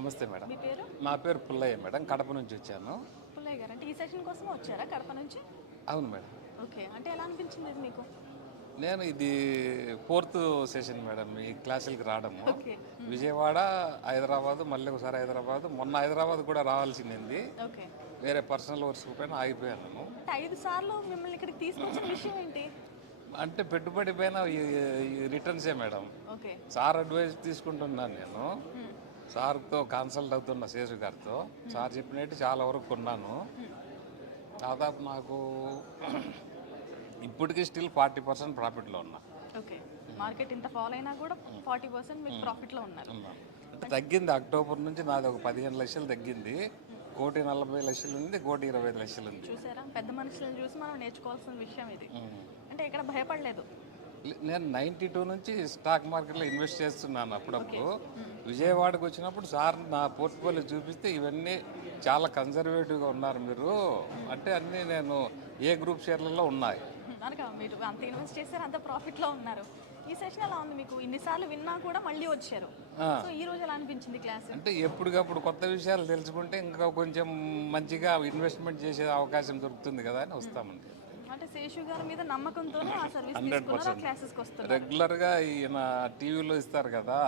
నమస్తే మేడం. మీ పేరు? నా పేరు పుల్లయ్య మేడం. కడప నుంచి వచ్చాను. పుల్లయ్య గారు అంటే ఈ సెషన్ కోసం వచ్చారా కడప నుంచి? అవును మేడం. ఓకే, అంటే ఎలా అనిపించింది ఇది మీకు? నేను ఇది 4th సెషన్ మేడం ఈ క్లాసులకి రావడము. ఓకే. విజయవాడ, హైదరాబాద్, మళ్ళీ ఒకసారి హైదరాబాద్, మొన్న హైదరాబాద్ కూడా రావాల్సింది. ఓకే, వేరే పర్సనల్ వర్క్స్ పైన ఆగిపోయాను. అంటే 5 సార్లు మిమ్మల్ని ఇక్కడికి తీసుకొచ్చిన విషయం ఏంటి? అంటే పెట్టుబడి పైన ఈ రిటర్న్సే మేడం. ఓకే. సార్ అడ్వైస్ తీసుకుంటున్నాను నేను. సార్తో కన్సల్ట్ అవుతున్నా శేషు గారితో. సార్ చెప్పినట్టు చాలా వరకు కొన్నాను. దాదాపు నాకు ఇప్పటికీ స్టిల్ 40% ప్రాఫిట్లో ఉన్నా. ఓకే, మార్కెట్ ఇంత ఫాల్ అయినా కూడా 40% మీకు ప్రాఫిట్లో ఉన్నారు. అంటే తగ్గింది. అక్టోబర్ నుంచి నాది ఒక 15 లక్షలు తగ్గింది. 1,40,00,000 ఉంది, 1,25,00,000 ఉంది. చూసారా, పెద్ద మనుషులను చూసి మనం నేర్చుకోవాల్సిన విషయం ఇది. అంటే ఇక్కడ భయపడలేదు. నేను 92 నుంచి స్టాక్ మార్కెట్లో ఇన్వెస్ట్ చేస్తున్నాను అప్పుడప్పుడు. విజయవాడకు వచ్చినప్పుడు సార్ నా పోర్ట్ఫోలియో చూపిస్తే ఇవన్నీ చాలా కన్జర్వేటివ్గా ఉన్నారు మీరు అంటే అన్నీ నేను ఏ గ్రూప్ షేర్లలో ఉన్నాయి. అనగా మీరు అంత ఇన్వెస్ట్ చేశారు, అంత ప్రాఫిట్లో ఉన్నారు. ఈ సెషన్ ఎలా ఉంది మీకు? ఇన్నిసార్లు విన్నా కూడా మళ్ళీ వచ్చారు. సో ఈ రోజు ఎలా అనిపించింది క్లాస్? అంటే ఎప్పటికప్పుడు కొత్త విషయాలు తెలుసుకుంటే ఇంకా కొంచెం మంచిగా ఇన్వెస్ట్మెంట్ చేసే అవకాశం దొరుకుతుంది కదా అని వస్తామండి. అంటే శేషు గారి మీద నమ్మకంతోనే ఆ సర్వీస్ తీసుకున్నారు, ఆ క్లాసెస్కి వస్తున్నారు. రెగ్యులర్గా ఈయన టీవీలో ఇస్తారు కదా,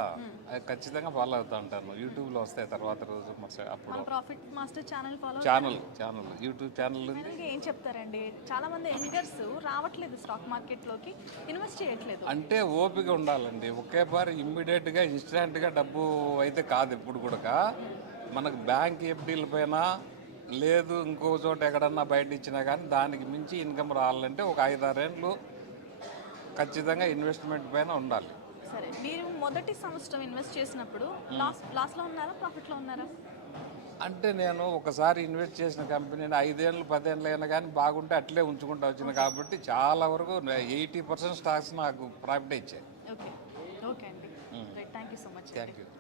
అది ఖచ్చితంగా ఫాలో అవుతూ ఉంటాను. యూట్యూబ్లో వస్తాయి తర్వాత రోజు అప్పుడు. మన profit master channel follow channel YouTube channel ఉంది. ఏం చెప్తారండి? చాలా మంది యంగర్స్ రావట్లేదు స్టాక్ మార్కెట్లోకి, ఇన్వెస్ట్ చేయట్లేదు. అంటే ఓపిక ఉండాలండి. ఒకేసారి ఇమ్మీడియట్గా ఇన్స్టాంట్గా డబ్బు అయితే కాదు. ఎప్పుడు కూడా మనకు బ్యాంక్ ఎఫ్డీల పైన లేదు ఇంకో చోట ఎక్కడన్నా బయట ఇచ్చినా కానీ దానికి మించి ఇన్కమ్ రావాలంటే ఒక 5-6 ఏళ్ళు ఖచ్చితంగా ఇన్వెస్ట్మెంట్ పైన ఉండాలి. సరే, మీరు మొదటి సంవత్సరం ఇన్వెస్ట్ చేసినప్పుడు లాస్లో ఉన్నారా, ప్రాఫిట్లో ఉన్నారా? అంటే నేను ఒకసారి ఇన్వెస్ట్ చేసిన కంపెనీని 5 ఏళ్ళు 10 ఏళ్ళు అయినా కానీ బాగుంటే అట్లే ఉంచుకుంటూ వచ్చింది కాబట్టి చాలా వరకు 80% స్టాక్స్ నాకు ప్రాఫిట్ ఇచ్చాయి. ఓకే, ఓకే అండి. Thank you so much. Thank you.